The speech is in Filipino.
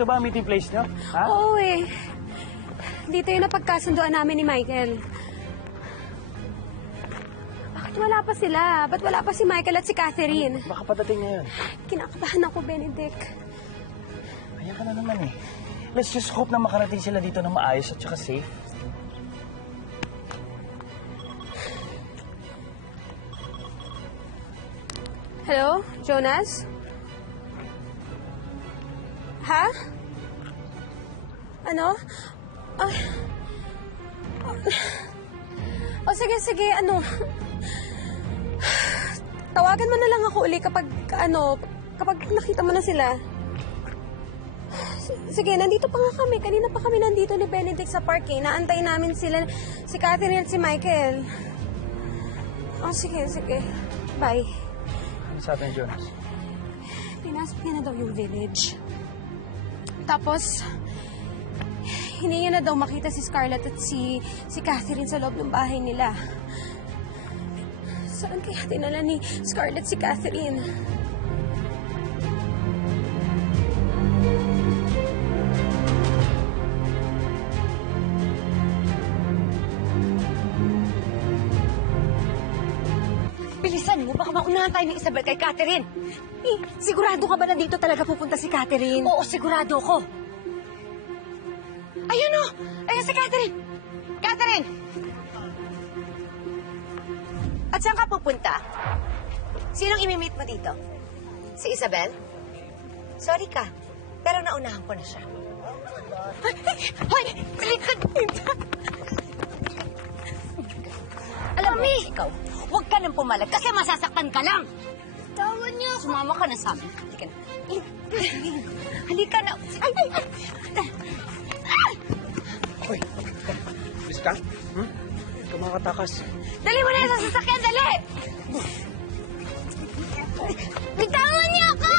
Dito ba ang meeting place nyo? Ha? Oo eh. Dito yung napagkasunduan namin ni Michael. Bakit wala pa sila? Ba't wala pa si Michael at si Catherine? Baka padating ngayon. Kinakabahan ako, Benedict. Kaya ka na naman eh. Let's just hope na makarating sila dito na maayos at saka safe. Hello? Jonas? Ha? Ano? Sige, sige, ano? Tawagan mo na lang ako uli kapag nakita mo na sila. Sige, nandito pa nga kami. Kanina pa kami nandito ni Benedict sa park eh. Naantay namin sila, si Catherine at si Michael. Sige, sige. Bye. Ano sabi ni Jonas? Pinasok niya na daw yung village. Tapos, hiningi na daw makita si Scarlett at si Catherine sa loob ng bahay nila. Saan kaya dinala ni Scarlett si Catherine? Bilisan mo, baka maunahan tayo ni Isabel kay Catherine. Sigurado ka ba na dito talaga pupunta si Catherine? Oo, sigurado ko. Ayun o! Ayun si Catherine! Catherine! At saan ka pupunta? Sinong imimit mo dito? Si Isabel? Sorry ka, pero naunahan ko na siya. Hoy! Balikan! Alam mo, ikaw, huwag ka nang pumalag kasi masasaktan ka lang. Tawan niyo ako. Sumama ka na sa amin. Halika na. Halika na. Ay! Hoy! Bilis ka? Ikaw makatakas. Dali mo na sa sasakyan, dali! Bitawan niyo ako!